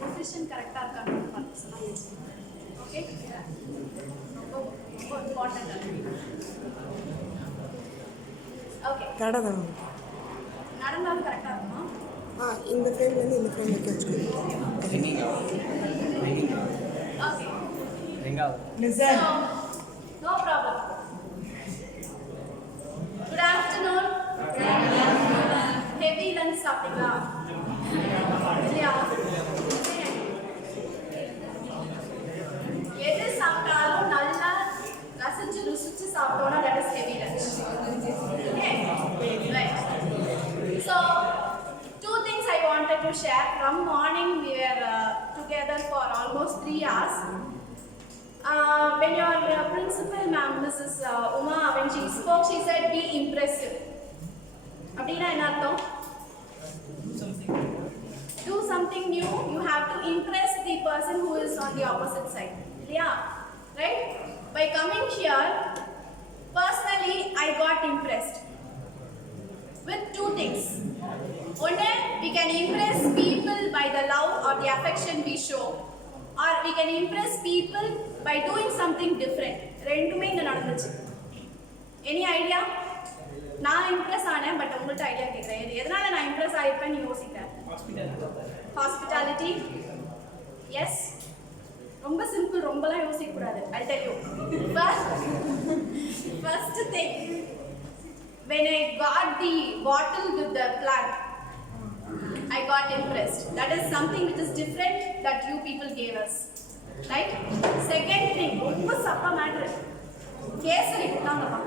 Position correct okay? Important. Okay. நடந்தாலும் கரெக்டா இருக்குமா? இந்த ஃப்ரேம்ல இருந்து இந்த ஃப்ரேம்க்கு வச்சுக்கோங்க. Okay. Listen. No problem. Good afternoon. Heavy lunch சாப்பிட்டீங்களா? இல்லையா? எது சாப்பிட்டாலும் நல்லா ரசிச்சு ருசிச்சு சாப்பிட்டோம்னா that is heavy lunch. Okay? Right. So, two things I wanted to share. From morning we were together for almost 3 hours. When your principal ma'am, Mrs. Uma, when she spoke, she said, be impressive. Abdina enna artham? Do something new. You have to impress the person who is on the opposite side. Yeah, right? By coming here, personally, I got impressed with two things. One, we can impress people by the love or the affection we show, or we can impress people by doing something different. ரெண்டுமே இங்க நடந்துச்சு. Any idea? நான் Impress ஆனேன், but உங்கள்ட்ட idea கேட்குறேன். எதனால நான் Impress ஆயிருப்பேன்னு யோசிக்கிறேன். ஹாஸ்பிட்டாலிட்டி. எஸ். ரொம்ப சிம்பிள், ரொம்பலாம் யோசிக்க கூடாது. I'll tell you. First thing, when I got the bottle with the plant, I got impressed. That is something which is different that you people gave us. Right? Second thing, ரொம்ப சப்பா matter. Kesari கொடுத்தாங்கப்பா.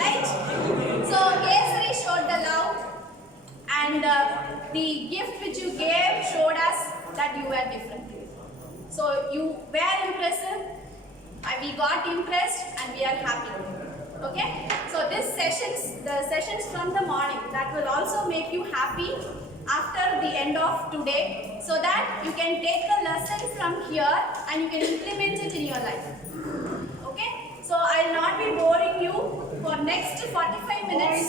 Right? So, kesari showed the love, and the gift which you gave showed us that you were different. So, you were impressive, we got impressed, and we are happy. Okay? So, the sessions from the morning, that will also make you happy after the end of today, so that you can take the lesson from here and you can implement it in your life. Okay? So, I will not be boring you for next 45 minutes.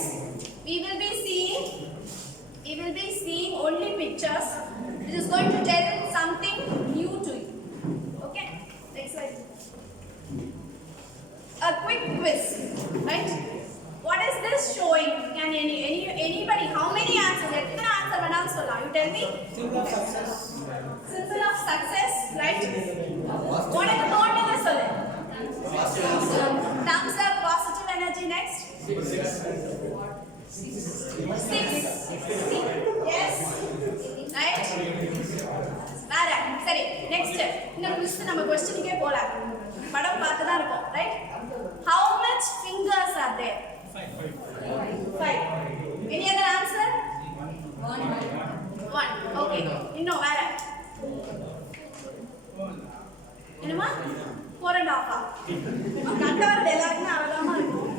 We will be seeing only pictures, which is going to tell something new to you. Okay? Next slide. A quick quiz, right? What is this showing? Can anybody? How many answers? How answer banana solla? You tell me. Symbol of success. Symbol of success, right? What is the thought in this solla? Thumbs up, positive energy. Next. 6. Yes. Right? Vera. Sorry. Next. இந்த quiz நம்ம क्वेश्चनக்கே போலாம். படம் பார்த்து தான் இருக்கோம், right? How much fingers are there? 5. Any other answer? 1. Okay. இன்னும் வேற. என்னமா? 4.5. கண்டவர் எல்லாருமே அழகாம இருக்கும்.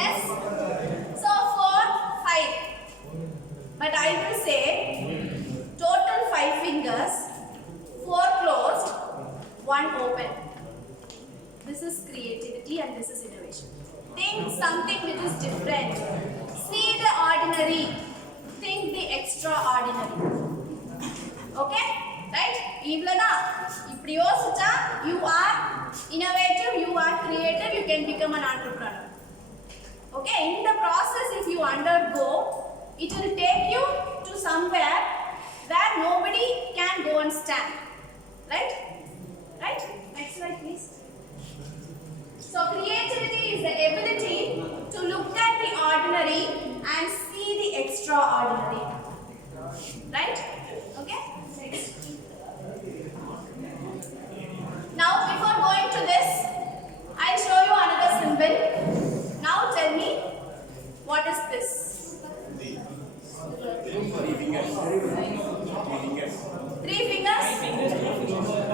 Yes. So 4, 5. But I will say total 5 fingers, 4 closed, 1 open. This is creativity and this is innovation. Think something which is different. See the ordinary. Think the extraordinary. Okay? Right? Ivlana. If you are innovative, you are creative, you can become an entrepreneur. Okay? In the process, if you undergo, it will take you to somewhere where nobody can go and stand. Right? Right? Next slide, please. So, creativity is the ability to look at the ordinary and see the extraordinary. Right? Okay? Next. Now, before going to this, I'll show you another symbol. Now, tell me, what is this? 3 fingers. 3 fingers?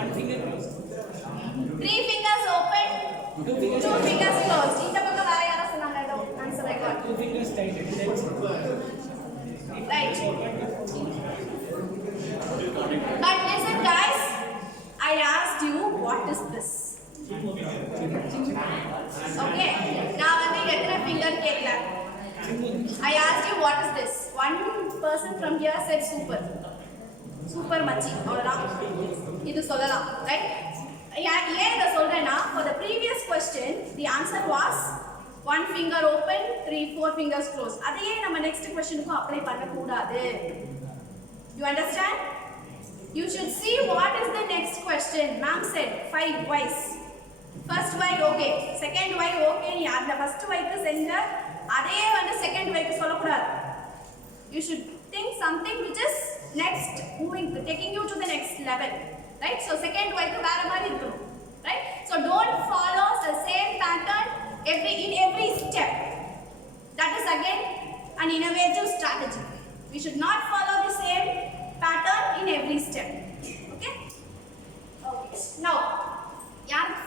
1 finger closed. 3 fingers open, 2 fingers closed. In the book of answer I got. 2 fingers tightened. Right. But listen guys, I asked you, what is this? Okay, நான் வந்து எத்தனை finger கேட்கல. I asked you what is this. One person from here said super. Super machi. அவ்வளவுதான். இது சொல்லலாம், right? ஏன் இதை சொல்றேன்னா, for the previous question, the answer was one finger open, 4 fingers closed. அதையே நம்ம next questionக்கும் apply பண்ணக்கூடாது. You understand? You should see what is the next question. Ma'am said 5 Y's. First Y okay, second Y okay. நீ அந்த first Y க்கு செஞ்ச அதே வந்து second Y க்கு சொல்லக்கூடாது. You should think something which is next, moving, taking you to the next level. Right? So second Y க்கு வேற மாதிரி இருக்கணும். Right? So don't follow the same pattern in every step. That is again an innovative strategy. We should not follow the same pattern in every step. Okay? Okay. Now,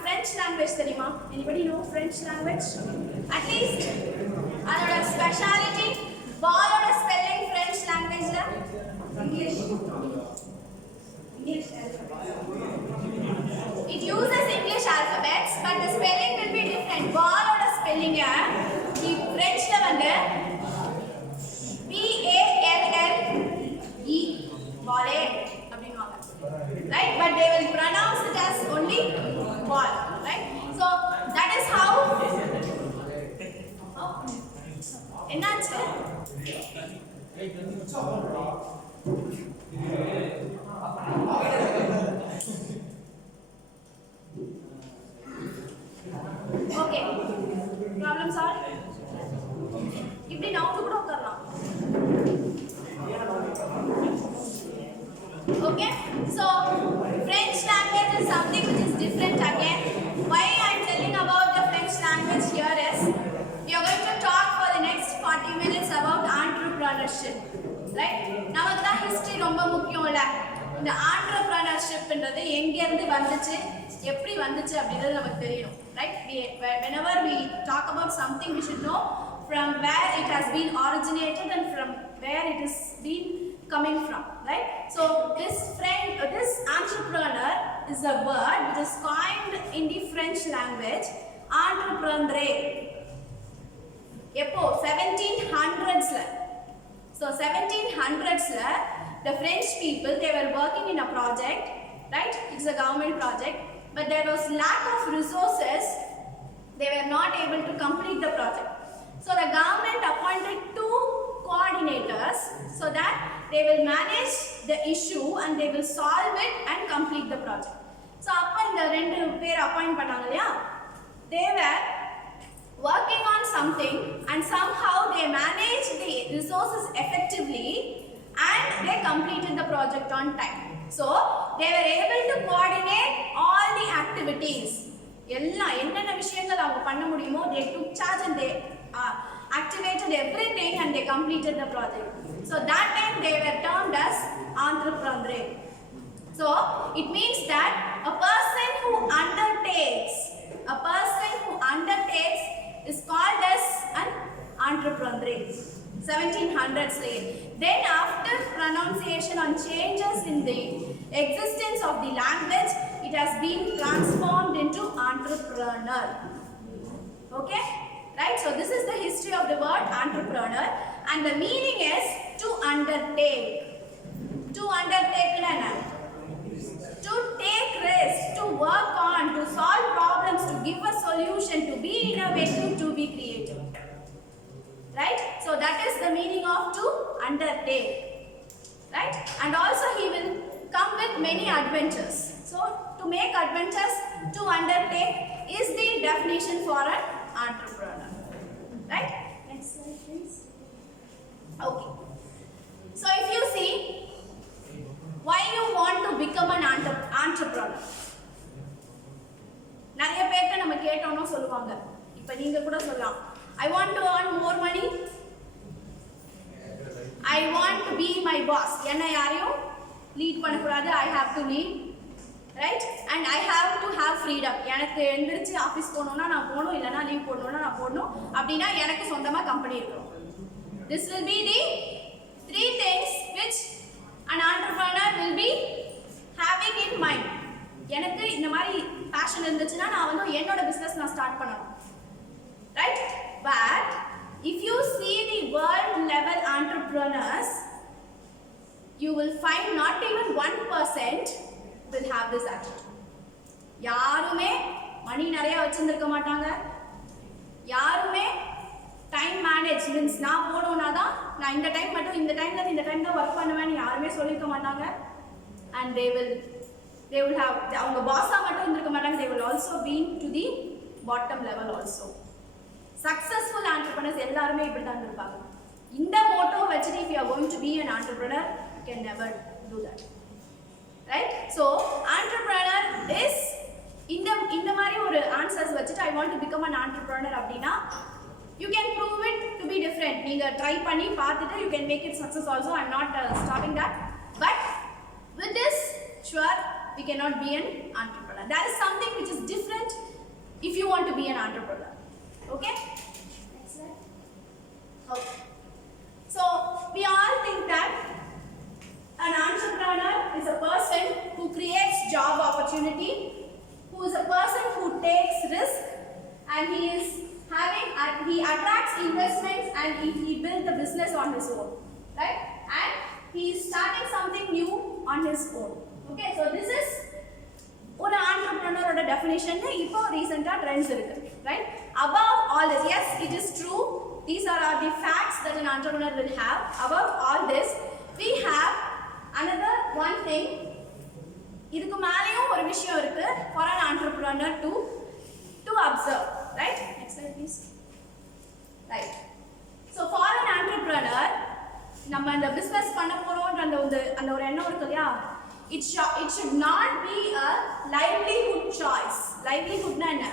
French language தெரியுமா? Anybody know French language? At least அதோட speciality ballோட spelling French languageல English. It uses English alphabets, but the spelling will be different. Ballோட spelling Frenchல வந்து B-A-L-L-E balle அப்படினுவாங்க. Right? But they will pronounce it as only ball. Right? So that is how. என்னாச்சு? Okay. Problem solved? இப்படி நவுந்து கூட உட்காரலாம். Okay? So French language is something which is different again. Why I am telling about the French language here is we are going to talk for the next 40 minutes about entrepreneurship. Right? நமக்கு தான் history ரொம்ப முக்கியம்ல. இந்த entrepreneurship ன்றது எங்க இருந்து வந்துச்சு, எப்படி வந்துச்சு அப்படின்றது நமக்கு தெரியணும். Right? Whenever we talk about something, we should know from where it has been originated and from where it has been coming from. Right? So this entrepreneur is a word which is coined in the French language. Entreprendre. எப்போ 1700s ல. So 1700s ல the French people, they were working in a project, right? It's a government project, but there was lack of resources. They were not able to complete the project. So the government appointed 2 coordinators so that they will manage the issue and they will solve it and complete the project. So அப்ப இந்த ரெண்டு பேர் appoint பண்ணாங்க இல்லையா? They were working on something and somehow they managed the resources effectively and they completed the project on time. So they were able to coordinate all the activities. எல்லாம் என்னென்ன விஷயங்கள் அவங்க பண்ண முடியுமோ they took charge and they activated everything and they completed the project. So that time they were termed as entrepreneur. So it means that a person who undertakes is called as an entrepreneur. 1700s late. Then after pronunciation on changes in the existence of the language, it has been transformed into entrepreneur. Okay? Right? So this is the history of the word entrepreneur and the meaning is to undertake. To undertake to take risk, to work on, to solve problems, to give a solution, to be innovative, to be creative. Right? So that is the meaning of to undertake. Right? And also he will come with many adventures. So to make adventures, to undertake is the definition for an entrepreneur. Right? Next slide please. Okay. So if you see, why you want to become an entrepreneur? நிறைய பேர்ட்ட நம்ம கேட்டோம்னா சொல்லுவாங்க. இப்போ நீங்க கூட சொல்லலாம். I want to earn more money. I want to be my boss. என்ன யாரையும் லீட் பண்ண கூடாது. I have to lead. Right? And I have to have freedom. எனக்கு எந்திரிச்சு ஆபீஸ் போகணும்னா நான் போகணும், இல்லனா லீவ் போடணும்னா நான் போடணும். அப்படினா எனக்கு சொந்தமா கம்பெனி இருக்கணும். This will be the 3 things which an entrepreneur will be having in mind. எனக்கு இந்த மாதிரி passion இருந்துச்சுன்னா நான் வந்து என்னோட business நான் start பண்ணணும். Right? But if you see the world level entrepreneurs, you will find not even 1% will have this attitude. யாருமே மணி நிறைய வச்சிருந்திருக்க மாட்டாங்க. யாருமே டைம் மேனேஜ்மெண்ட்ஸ் நான் போனோம்னா தான் நான் இந்த டைம் மட்டும் இந்த டைம்ல இந்த டைம் தான் ஒர்க் பண்ணுவேன்னு யாருமே சொல்லியிருக்க மாட்டாங்க. And they will have அவங்க பாஸா மட்டும் இருந்திருக்க மாட்டாங்க. They will also be to the bottom level also. Successful entrepreneurs எல்லாருமே இப்படி தான் இருப்பாங்க. இந்த மோட்டோ வச்சுட்டு if you are going to be an entrepreneur, you can never do that. Right? So entrepreneur is இந்த மாதிரி ஒரு ஆன்சர்ஸ் வச்சுட்டு I want to become an entrepreneur அப்படின்னா you can prove it to be different. நீங்க try பண்ணி பார்த்துட்டு you can make it success also. I'm not stopping that. But with this, sure, we cannot be an entrepreneur. That is something which is different if you want to be an entrepreneur. Okay? Next slide. Okay. So, we all think that an entrepreneur is a person who creates job opportunity, who is a person who takes risk, and he attracts investments and he builds the business on his own, right? And he is starting something new on his own. Okay, so this is one entrepreneur oda definition ipo recent trends irukku, right? Above all this, yes, it is true, these are the facts that an entrepreneur will have. Above all this, we have another one thing. இதுக்கு மேலயும் ஒரு விஷயம் இருக்கு for an entrepreneur to observe, right? Next slide please. Right. So for an entrepreneur, நம்ம இந்த business பண்ண போறோம்ன்ற அந்த ஒரு எண்ணம் இருக்கு இல்லையா, it should not be a livelihood choice. livelihoodனா என்ன?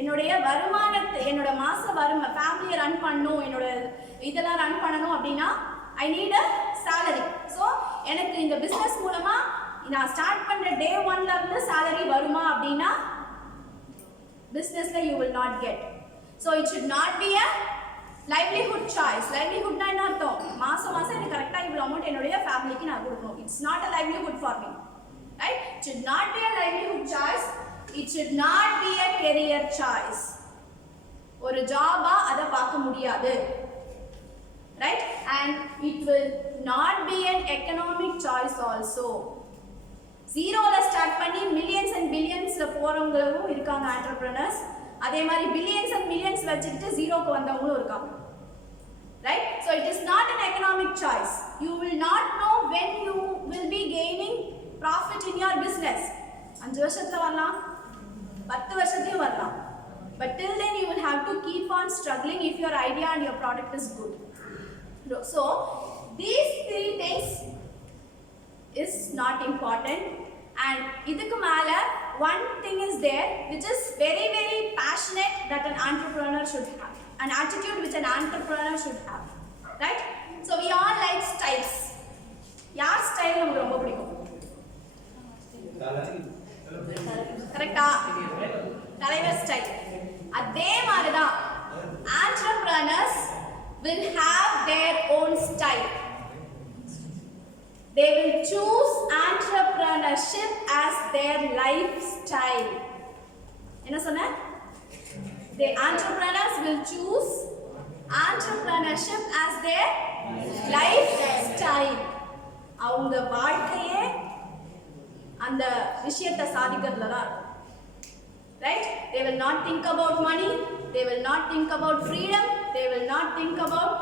என்னுடைய வருமானத்தை, என்னோட மாச வருமானம், ஃபேமிலியை ரன் பண்ணணும், என்னோட இதெல்லாம் ரன் பண்ணணும் அப்படின்னா I need a salary. So எனக்கு இந்த பிசினஸ் மூலமா நான் ஸ்டார்ட் பண்ற டே 1ல இருந்து salary வருமா அப்படின்னா businessல you will not get. So it should not be a livelihood choice. livelihood na enna artham? மாசம் எனக்கு கரெக்ட்டா இவ்வளவு அமௌண்ட் என்னோட ஃபேமிலிக்கு நான் கொடுக்கணும். It's not a livelihood for me. Right? It should not be a livelihood choice. It should not be a career choice. ஒரு ஜாபா அத பார்க்க முடியாது. Right? And it will not be an economic choice also. ஜீரோல start பண்ணி millions and பில்லியன்ஸ்ல போறவங்களும் இருக்காங்க entrepreneurs. அதே மாதிரி பில்லியன்ஸ் அண்ட் மில்லியன்ஸ் வச்சிட்டு ஜீரோக்கு வந்தவங்களும் இருக்காங்க. Right? So it is not an economic choice. You will not know when you will be gaining profit in your business. 5 வருஷத்துல வரலாம், 10 வருஷத்துலயும் வரலாம். But till then you will have to keep on struggling if your idea and your product is good. So these 3 things is not important. And idukku mala one thing is there which is very very passionate that an entrepreneur should have, an attitude which an entrepreneur should have, right? So we all like styles. yaar style நமக்கு ரொம்ப பிடிக்கும்? கரெக்ட்டா? தலைவர் style. அதே மாதிரி தான் entrepreneurs will have their own style. They will choose entrepreneurship as their lifestyle. என்ன சொன்ன? The entrepreneurs will choose entrepreneurship as their lifestyle. அவங்க வாழ்க்கையே அந்த விஷயத்தை சாதிக்கிறதுல தான் இருக்கும். Right? They will not think about money. They will not think about freedom. They will not think about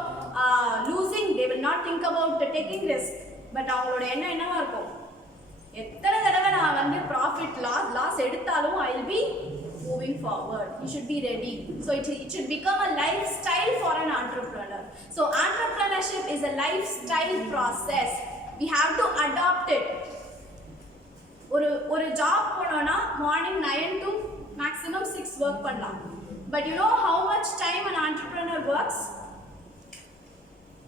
losing. They will not think about taking risk. But அவங்களோட எண்ணம் என்னவா இருக்கும்? எத்தனை தடவை நான் வந்து ப்ராஃபிட் லாஸ் எடுத்தாலும் I will be moving forward. You should be ready. So it should become a lifestyle for an entrepreneur. So entrepreneurship is a lifestyle process. We have to adopt it. ஒரு job போனோம்னா morning 9 to maximum 6 work பண்ணலாம். But you know how much time an entrepreneur works?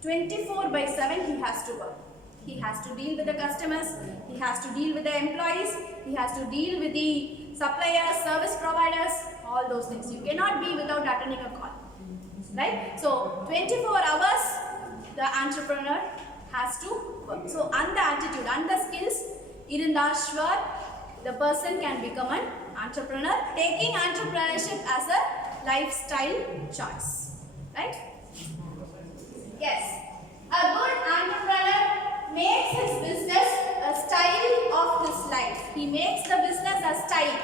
24/7 he has to work. He has to deal with the customers, he has to deal with the employees, he has to deal with the suppliers, service providers, all those things. You cannot be without attending a call, right? So 24 hours the entrepreneur has to work. So and the attitude and the skills irunda sure the person can become an entrepreneur, taking entrepreneurship as a lifestyle choice. Right? Yes. A good entrepreneur makes his business a style of his life. He makes the business a style.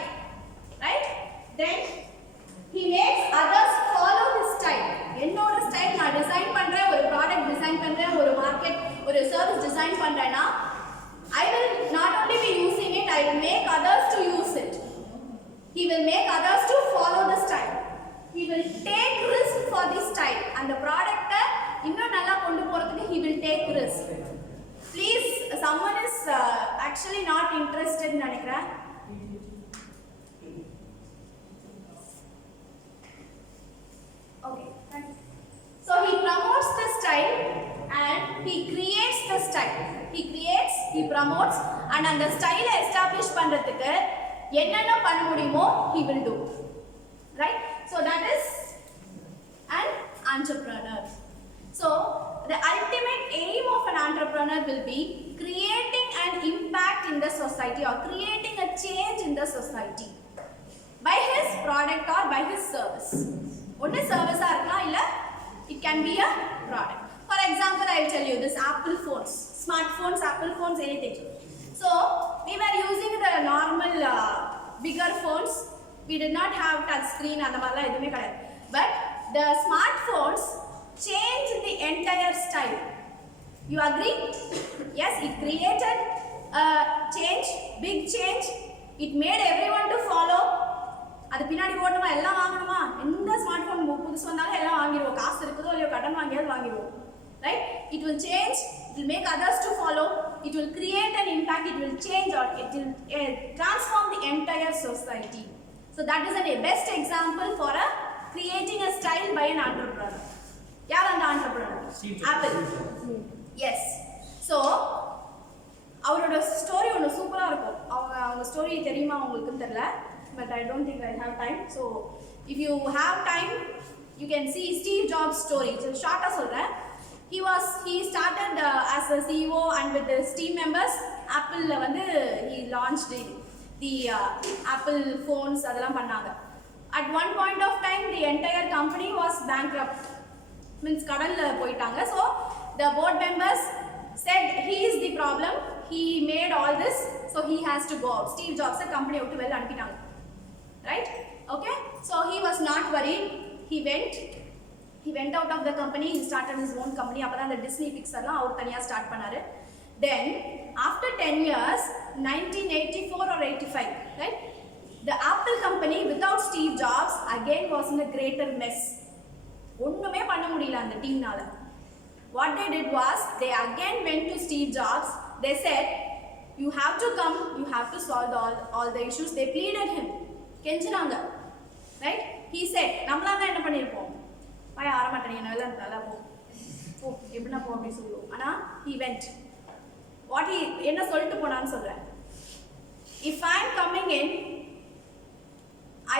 Right? Then he makes others follow his style. என்னோட style நான் design பண்றேன், ஒரு product design பண்றேன், ஒரு market ஒரு service design பண்றேன்னா I will not only be using it, I will make others to use it. He will make others to follow the style. He will take risk for the style. And the product இன்னும் நல்லா கொண்டு போறதுக்கு he will take risk. Please, someone is actually not interested நினைக்கிறேன். Okay, thank you. So he promotes the style and he creates the style. He creates, he promotes, and அந்த ஸ்டைலை establish பண்றதுக்கு என்னென்ன பண்ண முடியுமோ he will do. Right? So that is an entrepreneur. So the ultimate aim of an entrepreneur will be creating an impact in the society or creating a change in the society by his product or by his service. ஒன்னு சர்வீஸா இருக்கலாம், இல்ல it can be a product. For example, I will tell you this Apple phones, smartphones, Apple phones, anything. So we were using the normal bigger phones. We did not have touch screen and the mala edume kadai. But the smartphones changed the entire style. You agree? Yes, it created a change, big change. It made everyone to follow. அது பின்னாடி போடணுமா, எல்லாம் வாங்கணுமா, எந்த smart phone புதுசு வந்தாலும் எல்லாம் வாங்கிடுவோம், காசு இருக்குதோ இல்லையோ கடன் வாங்கியாவது வாங்கிடுவோம். Right? It will change, it will make others to follow, it will create an impact, it will change or it will transform the entire society. So that is a best example for creating a style by an entrepreneur. யார் அந்த entrepreneur? Apple. Yes. So அவரோட story ஒன்று சூப்பராக இருக்கும். அவங்க story தெரியுமா உங்களுக்குன்னு தெரியல, but I don't think I have time. So if you have time, you can see Steve Jobs story. So short ah solren. He started as a CEO and with his team members Apple la vandu he launched the Apple phones adala pannanga. At one point of time the entire company was bankrupt, means kadalla poitanga. So the board members said he is the problem, he made all this, so he has to go out. Steve Jobs company out well anupitanga. Right? Okay, so he was not worried. He went out of the company. He started his own company. Appo the Disney Pixar la avaru thaniya start pannaru. Then after 10 years, 1984 or 85, right, the Apple company without Steve Jobs again was in a greater mess. Onnume panna mudiyala and team nala. What they did was they again went to Steve Jobs. They said, you have to come, you have to solve all the issues. They pleaded him. கெஞ்சினாங்க. Right? he said, நம்மளா தான் என்ன பண்ணிருப்போம், பாய் ஆரமாட்டேன் என்ன எல்லாம் நல்லா போ எப்படின்னா போ அப்படி சொல்லுவோம். ஆனால் he went. what he என்ன சொல்லிட்டு போனான்னு சொல்கிறேன். if I am coming in,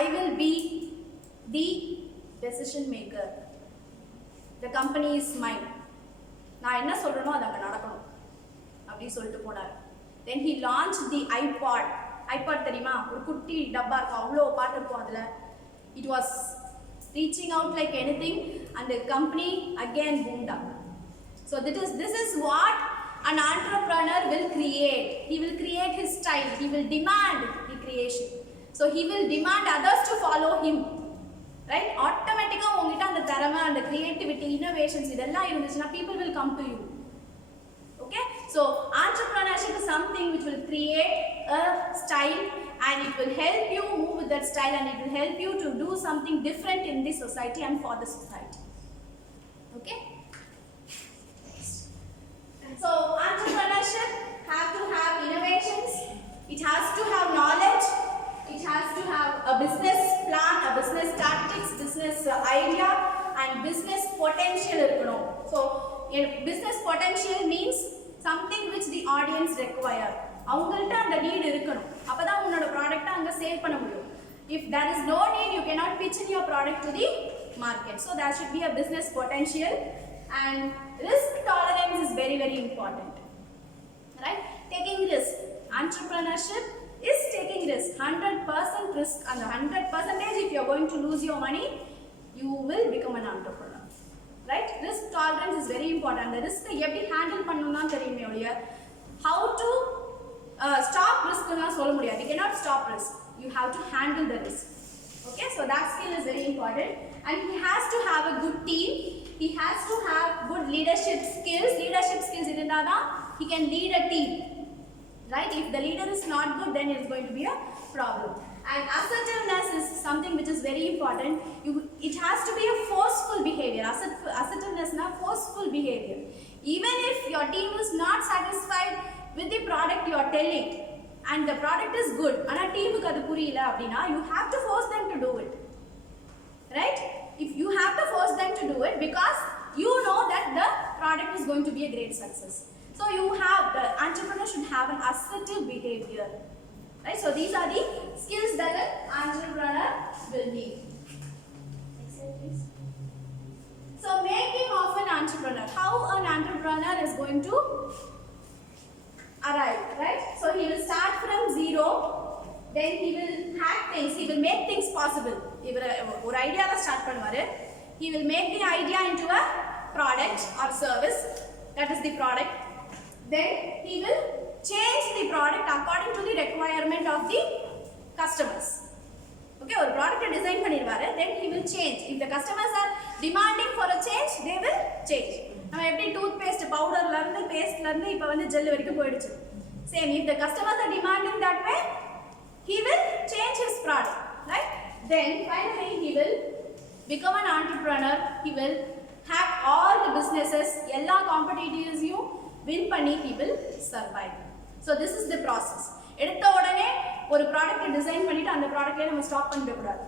I will be the decision maker. the company is mine. நான் என்ன சொல்கிறேனோ அது அங்கே நடக்கணும் அப்படி சொல்லிட்டு போனார். then he launched the iPod தெரியுமா, ஒரு குட்டி டப்பா இருக்கும், அவ்வளோ பாட்டு இருக்கும் அதில். it was reaching out like anything and the company again boomed up. So this is what an entrepreneur will create. He will create his style, he will demand the creation, so he will demand others to follow him. Right? Automatically உங்ககிட்ட அந்த திறமை, அந்த creativity, innovations இதெல்லாம் இருந்துச்சுன்னா people will come to you. Okay, so entrepreneurship is something which will create a style and it will help you move with that style and it will help you to do something different in the society and for the society. Okay, so entrepreneurship has to have innovations, it has to have knowledge, it has to have a business plan, a business tactics, business idea and business potential irukano. So business potential means something which the audience require. அவங்கள்ட்ட அந்த NEET இருக்கணும், அப்பதான் உன்னோட ப்ராடக்ட்டை அங்கே sale பண்ண முடியும். if there is no need, you cannot pitch in your product to the market. So there should be a business potential and risk tolerance is very, very important. Right? Taking risk. Entrepreneurship is taking risk, 100% risk, and 100% if you are going to lose your money, you will become an entrepreneur. Right? Risk tolerance is very important. The risk எப்படி handle பண்ணனும்னா தெரியுமே ஒழிய how to stop risk னா சொல்ல முடியாது. You cannot stop risk. You have to handle the risk. Okay, so that skill is very important, and he has to have a good team. He has to have good leadership skills. Leadership skills irundada he can lead a team. Right? If the leader is not good, then it's going to be a problem. And assertiveness is something which is very important. It has to be a forceful behavior. Assertiveness na forceful behavior. Even if your team is not satisfied with the product you are telling, and the product is good, ana team ku adu puriyala appadina, you have to force them to do it. Right? If you have to force them to do it, because you know that the product is going to be a great success. So the entrepreneur should have an assertive behavior. Right? So these are the skills that an entrepreneur will need. Next slide, please. So making of an entrepreneur. How an entrepreneur is going to arrive, right? So he will start from zero, then he will hack things, he will make things possible. Or idea la start பண்ணுவாரு. He will make the idea into a product or service. That is the product. Then he will change the product according to the requirement of the customers. Okay, or product design பண்ணிடுவாரு, then he will change. If the customers are demanding for a change, they will change. நம்ம எப்படி tooth paste பவுடர்ல இருந்து பேஸ்ட்ல இருந்து இப்போ வந்து gel வரைக்கும் போயிடுச்சு. Same, if the customers are demanding that way, he will change his product, right? Then finally he will become an entrepreneur. He will hack all the businesses, எல்லா competitors-யும் win பண்ணி he will survive. So this is the process. எடுத்த உடனே ஒரு product design பண்ணிட்டு அந்த ப்ராடக்ட்லயே நம்ம stop பண்ணிட கூடாது.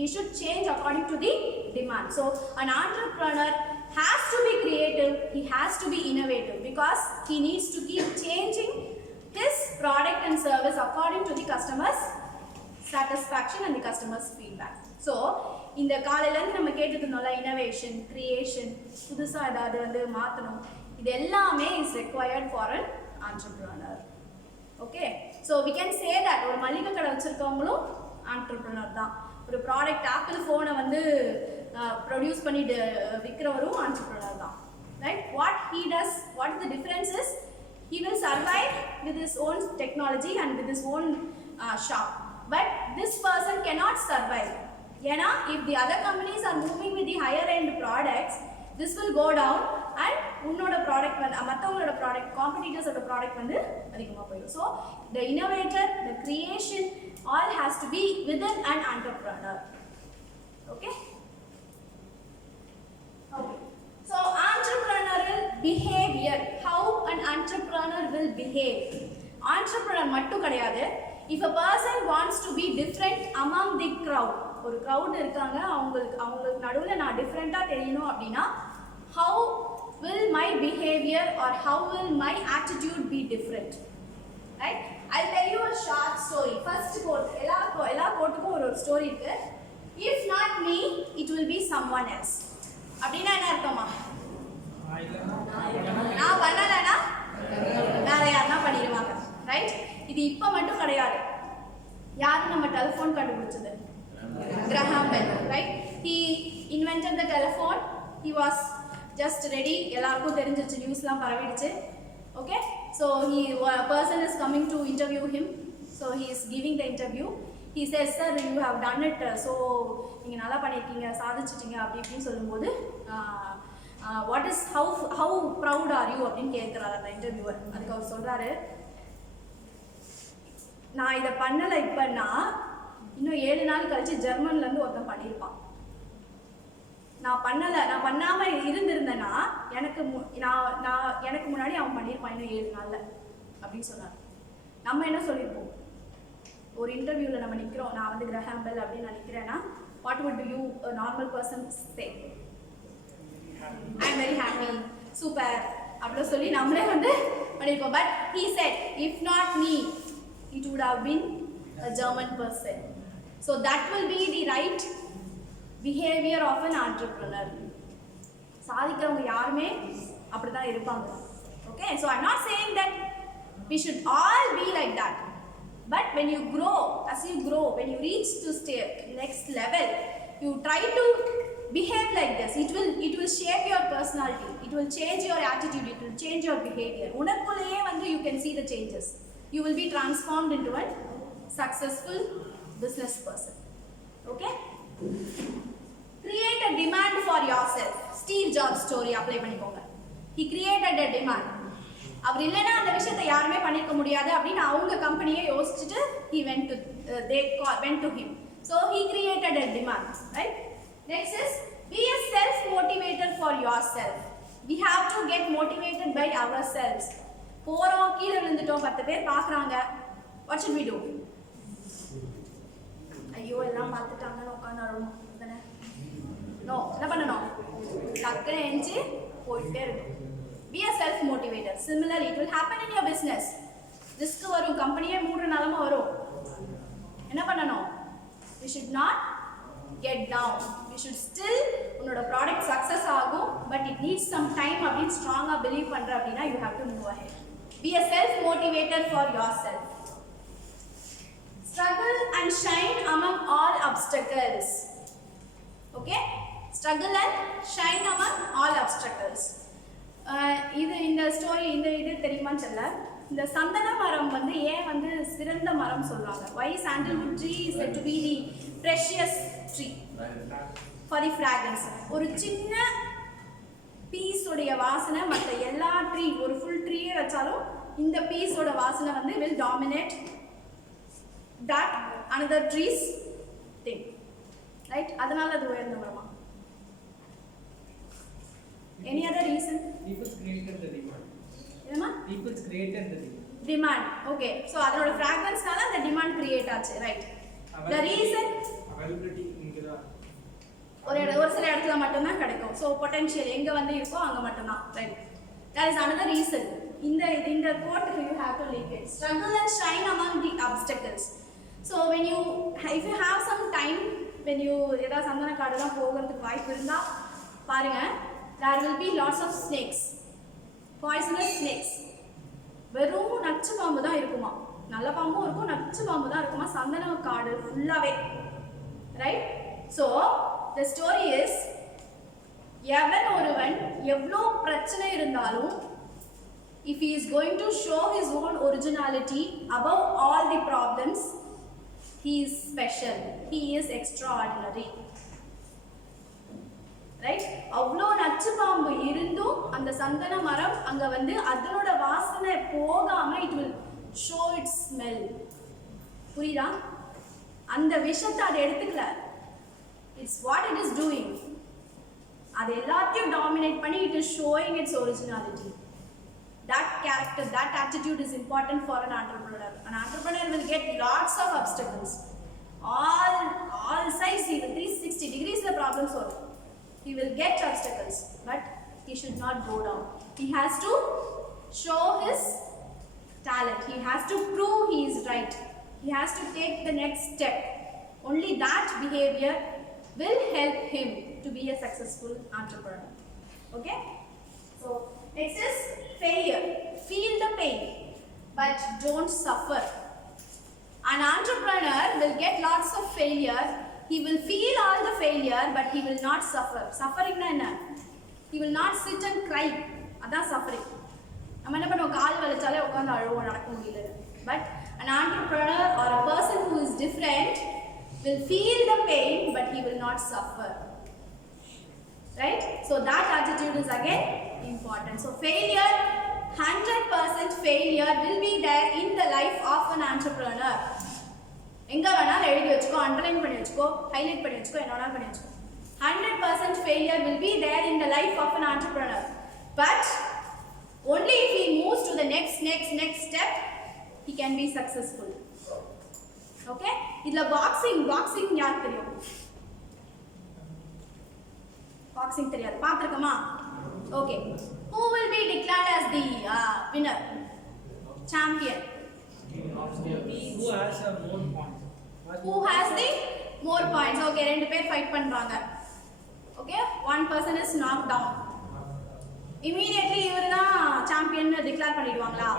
We should change according to the demand. So an entrepreneur has to be creative, he has to be innovative, because he needs to keep changing his product and service according to the customer's satisfaction and the customer's feedback. So இந்த காலையில இருந்து நம்ம கேட்டுட்டு இருந்தோம்ல, innovation, creation, புதுசா ஏதாவது வந்து மாத்தணும், இது எல்லாமே is required for an entrepreneur. Okay, so we can say that ஒரு மளிகை கடை வச்சிருக்கவங்களும் entrepreneur தான். ஒரு ப்ராடக்ட் ஆப்பிள் ஃபோனை வந்து ப்ரொடியூஸ் பண்ணி விற்கிறவரும் entrepreneur தான். Right? What he does, what the difference is, he will survive with his own technology and with his own shop. But this person cannot survive. ஏன்னா if the other companies are moving with the higher end products, this will go down and உன்னோட product வந்து மற்றவங்களோட product காம்படிட்டர்ஸோட product வந்து அதிகமாக போயிடும். So the innovator, the creation, all has to be within an entrepreneur. Okay? Okay. So entrepreneurial behavior, how an entrepreneur will behave. Entrepreneur மட்டும் கிடையாது. If a person wants to be different among the crowd, ஒரு crowd இருக்காங்க, அவங்களுக்கு நடுவில் நான் டிஃப்ரெண்ட்டாக தெரியணும் அப்படின்னா, how will my behavior or how will my attitude be different? Right? I'll tell you a short story. First quote, எல்லா கோட்டுக்கும் ஒரு ஸ்டோரி இருக்கு. If not me, it will be someone else. அப்படின்னா என்ன அர்த்தமா? நான் பண்ணலைன்னா வேற யாருன்னா பண்ணிடுவாங்க. ரைட்? இது இப்போ மட்டும் கிடையாது. யாரு நம்ம டெலிஃபோன் கண்டுபிடிச்சது? Graham Bell. Right? He invented the telephone. He was just ready. எல்லாருக்கும் தெரிஞ்சிருச்சு, நியூஸ்லாம் பரவிடுச்சு. Okay? So a person is coming to interview him. So he is giving the interview. He says, sir, you have done it. So நீங்கள் நல்லா பண்ணியிருக்கீங்க, சாதிச்சிட்டீங்க அப்படி இப்படின்னு சொல்லும்போது what is how proud are you அப்படின்னு கேட்குறாரு அந்த இன்டர்வியூவர். அதுக்கு அவர் சொல்கிறாரு, நான் இதை பண்ணலை இப்போன்னா இன்னும் 7 நாள் கழிச்சு ஜெர்மன்லேருந்து ஒருத்தன் பண்ணியிருப்பான். நான் பண்ணாமல் இருந்திருந்தேன்னா எனக்கு முன்னாடி அவன் பண்ணியிருப்பான் இன்னும் 7 நாளில் அப்படின்னு சொன்னார். நம்ம என்ன சொல்லியிருப்போம்? ஒரு இன்டர்வியூவில் நம்ம நிற்கிறோம், நான் வந்து கிரஹாம் பெல் அப்படின்னு நான் நிற்கிறேன்னா, what would you a normal person say? I'm very happy, super அப்படின்னு சொல்லி நம்மளே வந்து பண்ணியிருப்போம். But he said, if not me, it would have been a German person. So that will be the right behavior of an entrepreneur. சாதிக்கிறவங்க யாருமே அப்படிதான் இருப்பாங்க. Okay, so I'm not saying that we should all be like that. But when you grow, as you grow, when you reach to next level, you try to behave like this. It will shape your personality. It will change your attitude. It will change your behavior. Unakkullaye vandu you can see the changes. You will be transformed into a successful business person. Okay? Create a demand for yourself. Steve Jobs story apply பண்ணிக்கோங்க. He created a demand. அவர் இல்லைன்னா அந்த விஷயத்தை யாருமே பண்ணிக்க முடியாது அப்படின்னு அவங்க கம்பெனியை யோசிச்சுட்டு they went to him. So he created a demand, right? Next is be a self motivator for yourself. We have to get motivated by ourselves. போறோம் கீழே விழுந்துட்டோம் 10 பேர் பார்க்கறாங்க. What should we do? ஐயோ எல்லாம் பார்த்துட்டாங்கன்னு உட்கார்ந்து அழுவோம். No, என்ன பண்ணணும்? டக்குனு எஞ்சி போயிட்டே இருக்கணும். Be a self motivator. Similarly, it will happen in your business. Risk varum, company மூடுற நிலைமை வரும். என்ன பண்ணணும்? You should not get down. You should still உன்னோட product success ஆகும், but it needs some time அப்படினு strong-ஆ believe பண்ற அப்படினா you have to move ahead. Be a self motivator for yourself. Struggle and shine among all obstacles. Okay? Struggle and shine among all obstacles. இந்த story இது தெரியுமான்னு தெரியல. இந்த சந்தன மரம் வந்து ஏன் வந்து சிறந்த மரம் சொல்றாங்க? Why is sandalwood tree said to be the precious tree for the fragrance? ஒரு சின்ன பீஸ் உடைய வாசனை மற்ற எல்லா ட்ரீ ஒரு ஃபுல் ட்ரீயே வச்சாலும் இந்த பீஸோட வாசனை வந்து will dominate that another trees thing, right? அதனால அது உயர்ந்த மரமா? Any other reason? People created the demand. என்னமா? People created the demand. Okay. So அதோட fragrance-னால அந்த demand create ஆச்சு, right? The reason availability இங்கதான் ஒரு சில இடத்துல மட்டும் தான் கிடைக்கும். So potential எங்க வந்து இருக்கோ அங்க மட்டும் தான், right? That is another reason. இந்த quote you have to link it. Struggle and shine among the obstacles. So if you have some time when you ஏதாவது சந்தன காடுலாம் போகிறதுக்கு வாய்ப்பு இருந்தா பாருங்க. There will be lots of snakes, poisonous snakes. வெறும் நச்சு பாம்பு தான் இருக்குமா? நல்ல பாம்பும் இருக்கும், நச்சு பாம்பு தான் இருக்குமா சந்தன காடு ஃபுல்லாவே, right? So the story is எவன் ஒருவன் எவ்வளோ பிரச்சனை இருந்தாலும் if he is going to show his own originality above all the problems, he is special, he is extraordinary. Right? அவ்வளோ நச்சு பாம்பு இருந்தும் அந்த சந்தன மரம் அங்கே வந்து அதனோட வாசனை போகாமல் it will show it's smell. புரியுதா? அந்த விஷத்தை அதை எடுத்துக்கல. It's what it is doing. அது எல்லாத்தையும் டாமினேட் பண்ணி it is showing it's originality. That character, that attitude is important for an entrepreneur. An entrepreneur will get lots of obstacles. All sides, even 360 degrees the problem solved. He will get obstacles, but he should not go down. He has to show his talent. He has to prove he is right. He has to take the next step. Only that behavior will help him to be a successful entrepreneur. Okay? So, next is failure. Feel the pain, but don't suffer. An entrepreneur will get lots of failure. He will feel all the failure, but he will not suffer. Suffering na enna? He will not sit and cry. Adha suffering. நம்ம என்ன பண்ணுவோம்? கால் வலிச்சாலே உட்காந்து அழுவோம், நடக்க முடியல. But an entrepreneur or a person who is different will feel the pain, but he will not suffer. Right? So that attitude is again important. So failure, 100% failure will be there in the life of an entrepreneur. எங்க வேணாலும் எழுதி வச்சுக்கோ, underline பண்ணி வச்சுக்கோ, highlight பண்ணி வச்சுக்கோ, என்ன வேணாலும் பண்ணி வச்சுக்கோ. 100% failure will be there in the life of an entrepreneur. But only if he moves to the next step, he can be successful. Okay? இதுல boxing யார் தெரியும்? Boxing தெரியாது. பார்த்திருக்கமா? Okay. Who will be declared as the winner? Champion. who has more points. Who has the more points? Okay, ரெண்டு பேர் fight பண்றாங்க. Okay, one person is knocked down. Immediately இவர்தான் champion declare பண்ணிடுவாங்களா?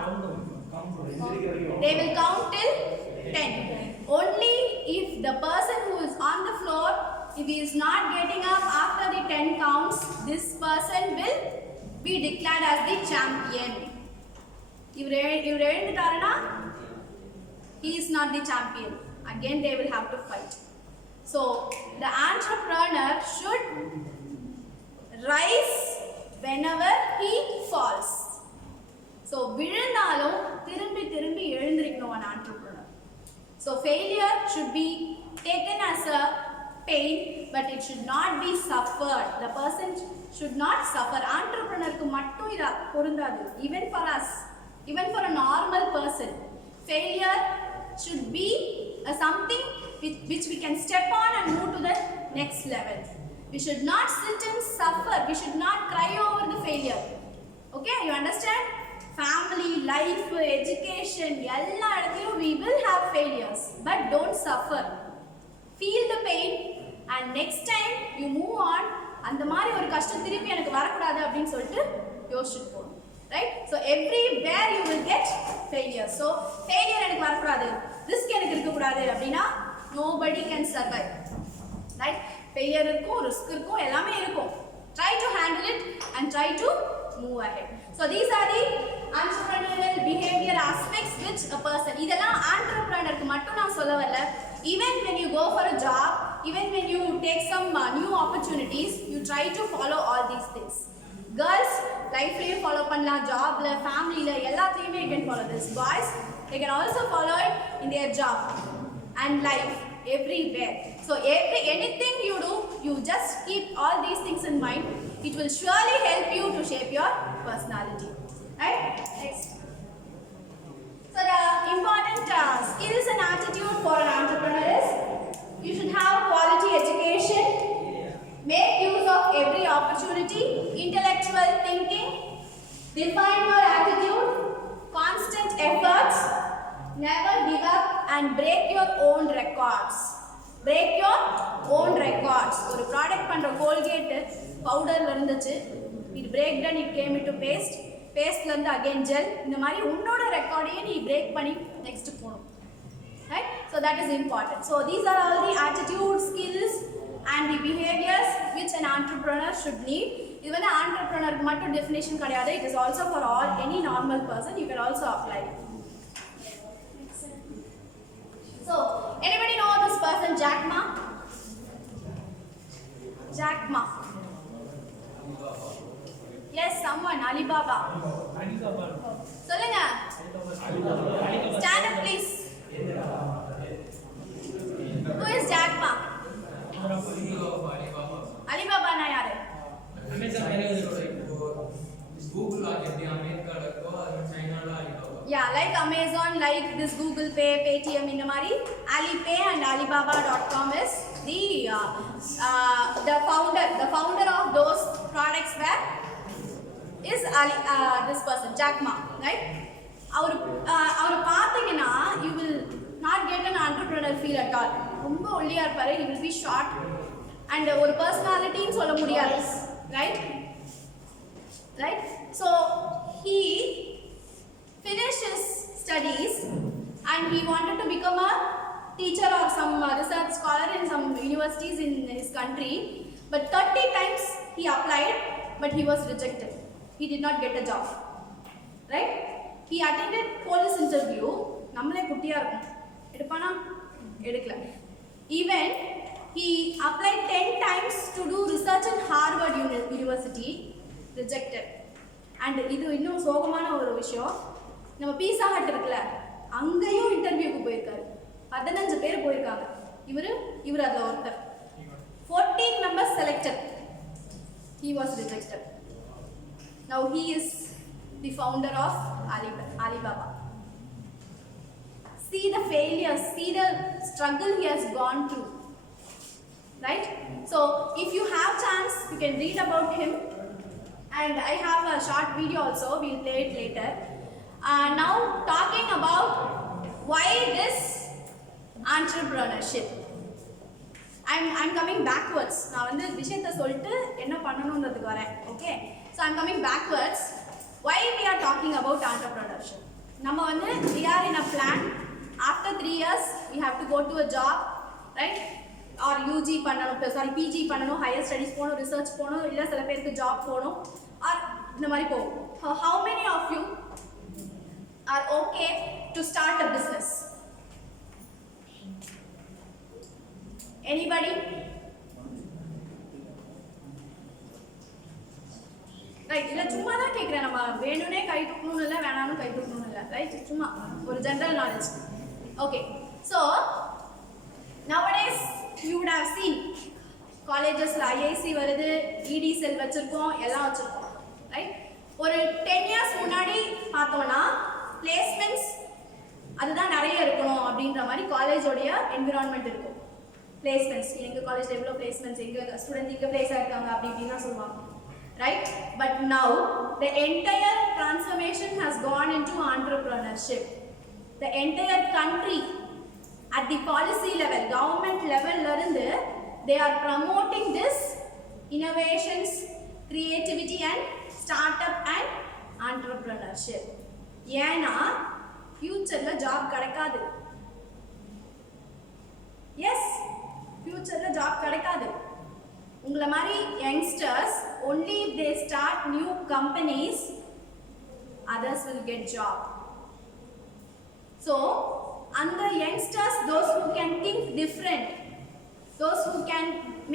They will count till 10. Only if the person who is on the floor, if he is not getting up after the 10 counts, this person will be declared as the champion. If he is not the champion. Again they will have to fight. So the entrepreneur should rise whenever he falls. So விழுந்தாலும் திரும்பி எழுந்திருக்கணும் an entrepreneur. So failure should be taken as a pain, but it should not be suffered. The person should not suffer. Entrepreneur க்கு மட்டும் இது பொருந்தாது. Even for us, even for a normal person, failure should be something which we can step on and move to the next level. We should not sit and suffer. We should not cry over the failure. Okay, you understand? Family, life, education, எல்லா இடத்துலயும் we will have failures, but don't suffer. Feel the pain and next time you move on. அந்த மாதிரி ஒரு கஷ்டம் திருப்பி எனக்கு வரக்கூடாது அப்படின்னு சொல்லிட்டு யோசிச்சுட்டு போகணும். Right? So everywhere you will get failure. So failure எனக்கு வரக்கூடாது, risk எனக்கு இருக்கக்கூடாது அப்படின்னா nobody can survive. Right? Failure இருக்கும், risk இருக்கும், எல்லாமே இருக்கும். Try to handle it and try to move ahead. So these are the entrepreneurial behavior aspects which a person, இதெல்லாம் entrepreneurக்கு மட்டும் நான் சொல்ல வரல. Even when you go for a job, even when you take some new opportunities, you try to follow all these things. Girls, lifeலயும் follow பண்ணலாம், jobல, familyல எல்லாத்தையுமே you can follow this. Boys, they can also follow it in their job and life, everywhere. So anything you do, you just keep all these things in mind. It will surely help you to shape your personality. Right? Next. So the important skills and attitude for an entrepreneur is you should have quality education, make use of every opportunity, intellectual thinking, define your attitude, constant efforts, never give up and break your own records. Break your own records. ஒரு product பண்ற Colgate பவுடர்ல இருந்துச்சு, it break done, it came into paste, பேஸ்ட்ல இருந்து again gel. இந்த மாதிரி உன்னோட ரெக்கார்டையே நீ break பண்ணி next போணும். Right? So that is important. So these are all the attitude, skills and the behaviors which an entrepreneur should need. இது வந்து entrepreneurக்கு மட்டும் definition கிடையாது. It is also for all, any normal person. You can also apply it. So anybody know this person, Jack Ma? Jack Ma. Yes, someone. Alibaba. சொல்லுங்க. Stand up please. Who is Jack Ma? Alibaba na yaar? Google Yeah, like Amazon, like this Google Pay, Paytm, in the mari Alipay and Alibaba.com is the founder of those products where is this person, Jack Ma, right? Our பாத்தீங்கன்னா you will not get an entrepreneurial feel at all. ரொம்ப ஒல்லியா இருப்பாரு, he will be short and ஒரு personality ன்னு சொல்ல முடியாது, right? So he finished his studies and he wanted to become a teacher or some research scholar in some universities in his country, but 30 times he applied but he was rejected. He did not get a job, right? He attended police interview, நம்மளே குட்டியா இருக்கும், எடுப்பானா எடுக்கல. Even he applied 10 times to do research in Harvard University, rejected. And இது இன்னும் சோகமான ஒரு விஷயம், நம்ம பீஸா ஹட் இருக்குல்ல, அங்கேயும் இன்டர்வியூக்கு போயிருக்காரு, 15 பேர் போயிருக்காங்க, இவர் அதுல ஒருத்தர். 14 members selected, he was rejected. Now he is the founder of Alibaba. See the failures, see the struggle he has gone through, right? So if you have chance, you can read about him, and I have a short video also, we'll play it later. Now talking about why this entrepreneurship. I'm coming backwards. நான் வந்து விஷயத்தை சொல்லிட்டு என்ன பண்ணணும்ன்றதுக்கு வரேன். Okay, so I'm coming backwards. Why we are talking about entrepreneurship? நம்ம வந்து we are in a plan After 3 years, we have to go to a job, right? Or UG பண்ணனும், sorry PG பண்ணனும், higher studies போணும், research போணும், இல்ல சில பேருக்கு job போணும், or இந்த மாதிரி போகும். How many of you are okay to start a business? Anybody? Right, இல்ல சும்மா தான் கேக்குறேன். நம்ம வேணும்னே கை தூக்கணும் இல்ல, வேணாம்னு கை தூக்கணும் இல்ல, ரைட்? சும்மா ஒரு general knowledge. Okay, so nowadays you would have seen colleges la IIC வருது, ED cell வச்சிருக்கோம், எல்லாம் வச்சிருக்கோம், ரைட்? ஒரு 10 years முன்னாடி பார்த்தோம்னா placements அதுதான் நிறைய இருக்கணும் அப்படின்ற மாதிரி காலேஜோடைய என்விரான்மெண்ட் இருக்கும். placements, எங்க காலேஜ்ல எவ்வளவு placements, எங்க ஸ்டூடெண்ட் இங்க பிளேஸ் ஆயிருக்காங்க அப்படி இப்படின்னா சொல்லுவாங்க, right? But now the entire transformation has gone into entrepreneurship. The entire country at the policy level, government level லருந்து they are promoting this innovations, creativity and startup and entrepreneurship. ஏன்னா ஃபியூச்சர்ல job கிடைக்காது. S, ஃபியூச்சர்ல job கிடைக்காது. உங்களை மாதிரி youngsters only if they start new companies, others will get job. So and the youngsters, those who can think different, those who can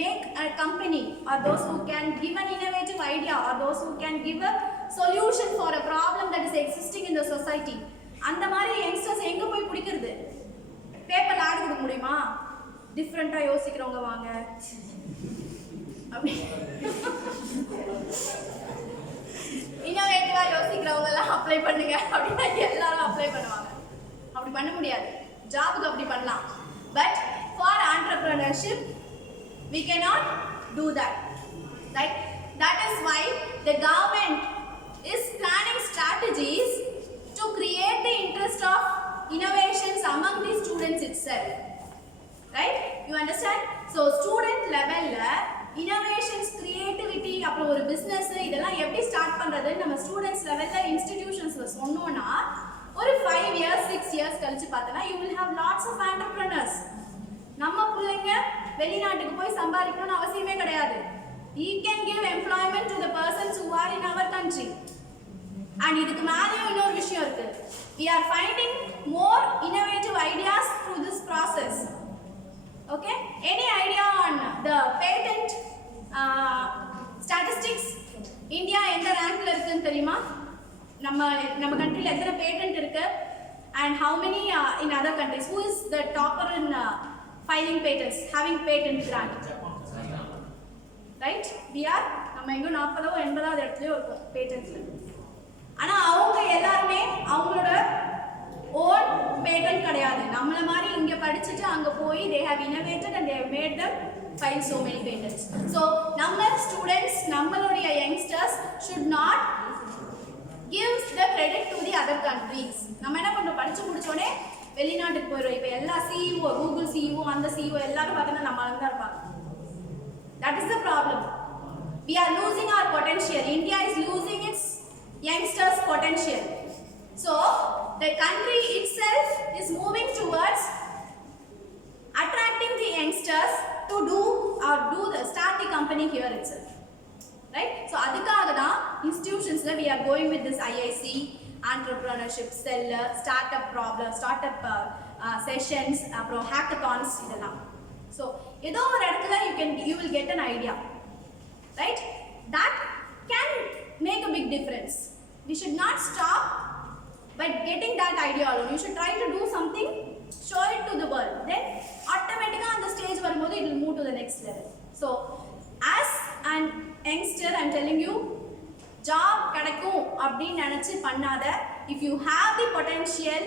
make a company, or those who can give an innovative idea, or those who can give a solution for a problem that is existing in the society, அந்த மாதிரி youngsters எங்க போய் பிடிக்கிறது? பேப்பர்ல add கொடுக்க முடியுமா? டிஃபரெண்டா யோசிக்கிறவங்க வாங்க அப்படி இன்னோவேட்டிவா யோசிக்கிறவங்க எல்லாம் அப்ளை பண்ணுங்க அப்படின்னா எல்லாரும் அப்ளை பண்ணுவாங்க. அப்படி பண்ண முடியாது. ஜாபுக்கு அப்படி பண்ணலாம். But for entrepreneurship, we cannot do that. Right? That is why the government is planning strategies to create the interest of innovations among the students itself. Right? You understand? So student level la innovations, creativity, அப்புறம் ஒரு business இதெல்லாம் எப்படி start பண்றது நம்ம students லெவல்ல இன்ஸ்டிடியூஷன்ஸ்ல சொன்னோம்னா ஒரு 5 years 6 years கழிச்சு பார்த்தனா you will have lots of entrepreneurs. நம்ம பிள்ளைங்க வெளிநாட்டுக்கு போய் சம்பாதிக்கணும்னு அவசியமே கிடையாது. We can give employment to the persons who are in our country. And இதுக்கு மேலேயும் இன்னொரு விஷயம் இருக்கு. We are finding more innovative ideas through this process. Okay? Any idea on the patent statistics? India எந்த ரேங்க்ல இருக்குன்னு தெரியுமா? நம்ம கண்ட்ரில எத்தனை பேட்டன்ட் இருக்கு and how many in other countries? Who is the topper in filing patents, having patent grant? Right? We are நம்ம எங்க 40வது 80வது இடத்துலயே இருக்கோம் பேட்டன்ட்ஸ்ல. ஆனா அவங்க எல்லாரும் அவங்களோட own patent கிடையாது. நம்மள மாதிரி இங்க படிச்சிட்டு அங்க போய் they have innovated and they have made them file so many patents. So நம்ம students, நம்மளுடைய youngsters should not gives the credit to the other countries. நம்ம என்ன பண்றோம், படிச்சு முடிச்சோனே வெளிநாட்டுக்கு போறோம். இப்ப எல்லா CEO, Google CEO, அந்த CEO எல்லாரும் பார்த்தா நம்மள தான் இருப்பாங்க. That is the problem. We are losing our potential. India is losing its youngsters potential. So the country itself is moving towards attracting the youngsters to start the company here itself. Right? So adukkaga da institutions la we are going with this IIC, entrepreneurship cell, startup problem, startup sessions, apro hackathons idella. So edho or edathila you will get an idea, right? That can make a big difference. We should not stop by getting that idea alone. You should try to do something, show it to the world, then automatically on the stage varumbodhu it will move to the next level. So as an youngster, I'm telling you, job கிடைக்கும் அப்படினு நினைச்சு பண்ணாத. If you have the potential,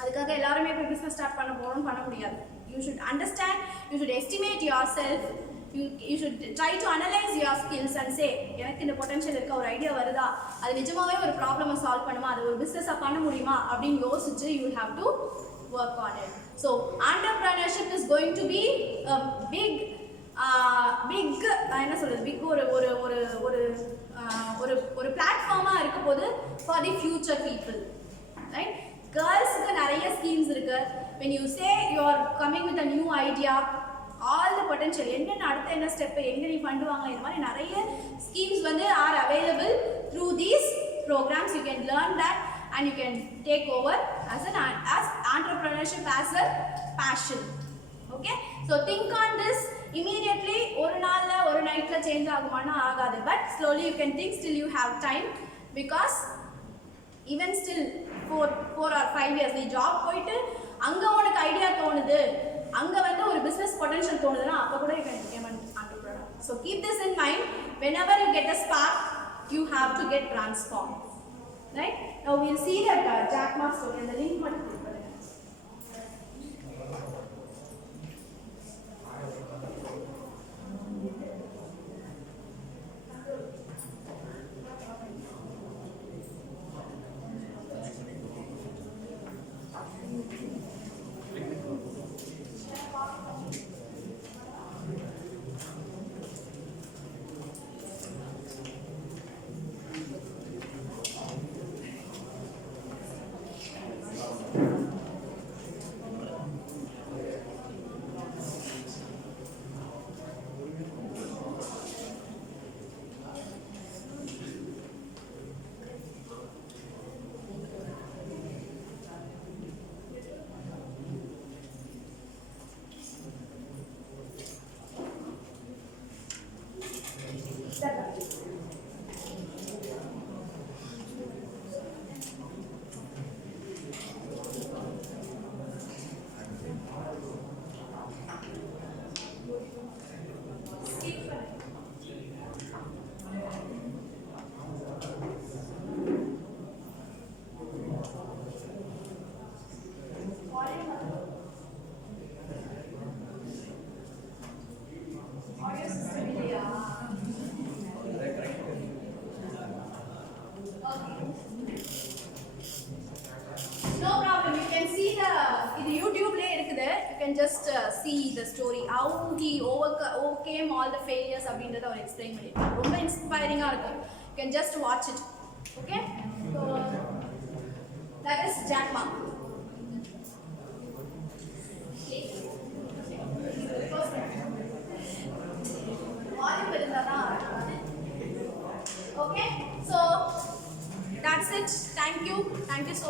அதுக்காக எல்லாரும் போய் business start பண்ண முடியாது. You should understand, you should estimate yourself, you should try to analyze your skills and say எனக்கு இந்த potential இருக்க, ஒரு ஐடியா வருதா, அது நிஜமாவே ஒரு ப்ராப்ளமை சால்வ் பண்ணுமா, அது ஒரு பிசினஸா பண்ண முடியுமா அப்படினு யோசிச்சு you will have to work on it. So entrepreneurship is going to be a big என்ன சொல்றது, பிக் ஒரு பிளாட்ஃபார்மா இருக்க போது for the future people, right? கேர்ள்ஸுக்கு நிறைய ஸ்கீம்ஸ் இருக்கு. when you say you are coming with a new idea, all the potential என்னென்ன அடுத்த என்ன ஸ்டெப் எங்க நீ ஃபண்ட் வாங்கலாம், இந்த மாதிரி நிறைய ஸ்கீம்ஸ் வந்து are available through these programs. You can learn that and you can take over as entrepreneurship as a passion. Okay, so think on this immediately. ஒரு நாள்ல ஒரு நைட்ல சேஞ்ச் ஆகுமானா ஆகாது, but slowly you can think till you have time, because even still 4 or 5 years நீ job போயிட்டு அங்க உனக்கு idea தோணுது, அங்க வந்து ஒரு business potential தோணுதுனா அப்ப கூட you can become an entrepreneur. So keep this in mind. Whenever you get a spark, you have to get transformed, right? Now we'll see that Jack Ma story and the link மட்டும் click பண்ணுங்க. No problem. You can see the YouTube lay இருக்குது. You can just see the story how he overcame all the failures அப்படின்றத அவர் explain பண்ணிருக்காரு. ரொம்ப இன்ஸ்பைரிங்கா இருக்கு. You can just watch it. Okay? So that is Jack Ma. Okay? So that's it. Thank you so